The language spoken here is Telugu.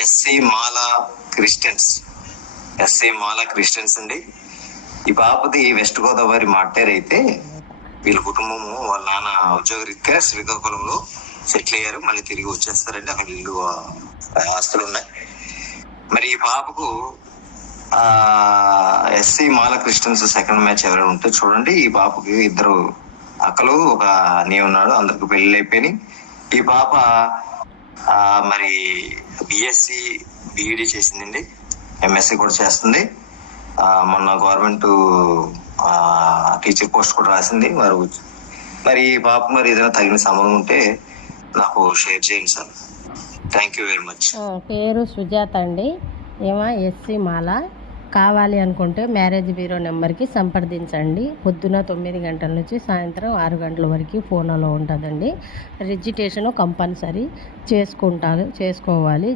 ఎస్సీ మాలా క్రిస్టియన్స్. ఎస్సీ మాలా క్రిస్టియన్స్ అండి. ఈ పాపది వెస్ట్ గోదావరి మాటేరు అయితే వీళ్ళ కుటుంబము వాళ్ళ నాన్న ఉద్యోగరీత్యా శ్రీకాకుళంలో సెటిల్ అయ్యారు. మళ్ళీ తిరిగి వచ్చేస్తారండి. అక్కడ ఇల్లు ఆస్తులు ఉన్నాయి. మరి ఈ పాపకు ఎస్సీ మాలా క్రిస్టియన్స్ సెకండ్ మ్యాచ్ ఎవరైనా ఉంటే చూడండి. ఈ పాపకి 2 అక్కలు, ఒక అన్నయ్య ఉన్నాడు. అందరికి పెళ్లి అయిపోయినాయి. ఈ పాప మరి బిఎస్సి బిఈడి చేసిందండి. ఎంఎస్సి కూడా చేస్తుంది. మొన్న గవర్నమెంట్ టీచర్ పోస్ట్ కూడా రాసింది. మరి ఈ పాప మరి ఏదైనా తగిన సంబంధం ఉంటే నాకు షేర్ చేయండి sir. Thank you very much. పేరు సుజాత అండి. ఏమా ఎస్సీ మాల కావాలి అనుకుంటే మ్యారేజ్ బ్యూరో నెంబర్కి సంప్రదించండి. పొద్దున 9 గంటల నుంచి సాయంత్రం 6 గంటల వరకు ఫోన్లో ఉంటుందండి. రిజిస్ట్రేషన్ కంపల్సరీ చేసుకోవాలి.